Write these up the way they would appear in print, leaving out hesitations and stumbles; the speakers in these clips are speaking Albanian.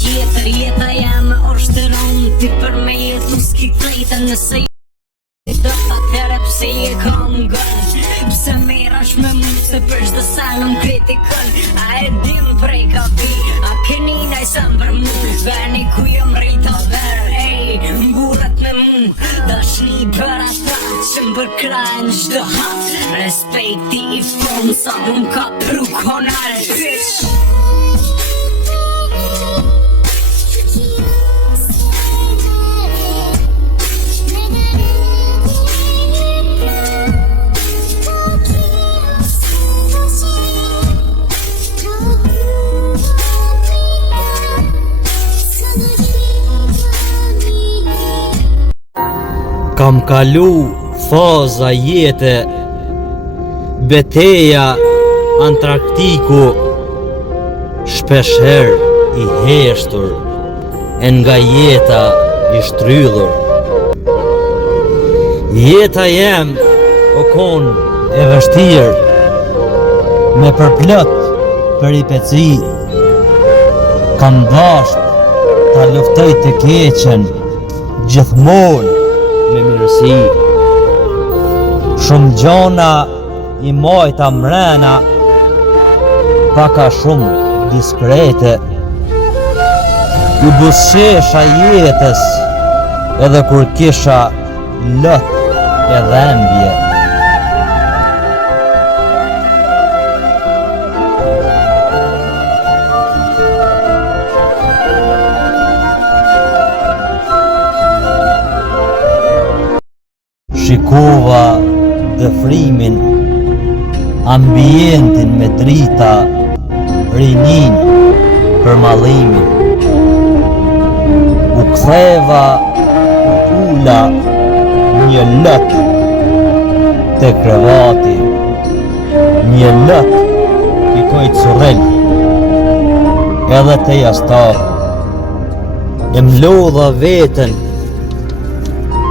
tjetër, jeta jam ushtëron. Ti për me jetu s'ki trejta nëse do t'atëre pse je kam gën. Pse merash me mu se për çdo salëm kritikën. A e dim prej ka pi, a keni najsam për mu. Veni ku jom rejta ver, ej, mburët me mu. Dashni për ata që m'përkrajnë çdo hat. Respekti i fond sa du m'ka pru konare, bitch. Kam kalu faza jete, beteja Antarktiku, shpesher i heshtur, e nga jeta i shtrydhur. Jeta jem o kon e vështirë, me përplot peripeci. Kam dasht ta luftoj të keqen, gjithmonë me mirësi. Shumë gjona i mojta mrena, paka shumë diskrete. I busqesha jetës edhe kur kisha lot e dhembje. Shikova dëfrimin, ambientin me drita, rinin për mallimin. U ktheva ula një lët te krevati, një lët pikoj currel, edhe te jastari. E mlodha veten,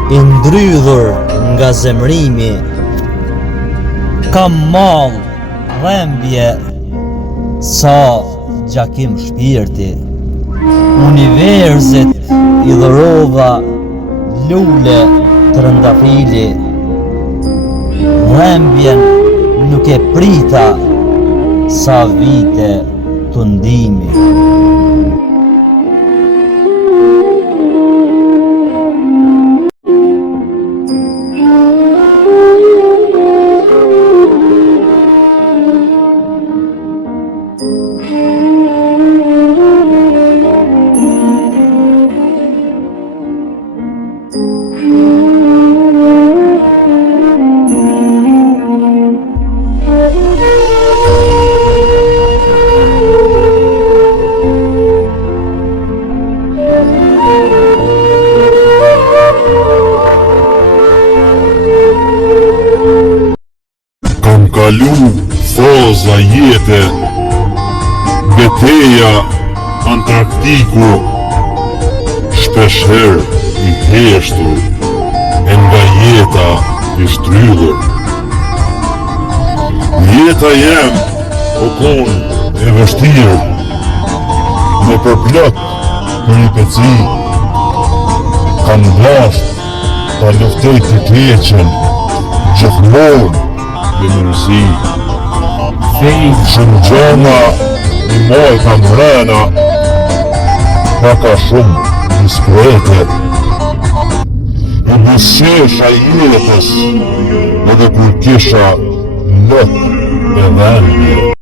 i ndrydhur nga zemrimi. Kam mall, dhembje, sa gjakim shpirti. Universit i dhurova lule trëndafili. Dhembjen nuk e prita, sa vite të ndimi. Kalu faza jete, beteja Antarktiku, shpesher i heshtur, e nga jeta i shtrydhur. Jeta jem o kon e vështirë, me përplot peripeci. Kam dasht ta luftoj të keqen, gjithmonë me mirësi. Shumë gjona i mojta mrena, paka shumë diskrete. I busqesha jetës edhe kur kisha lot e dhembje.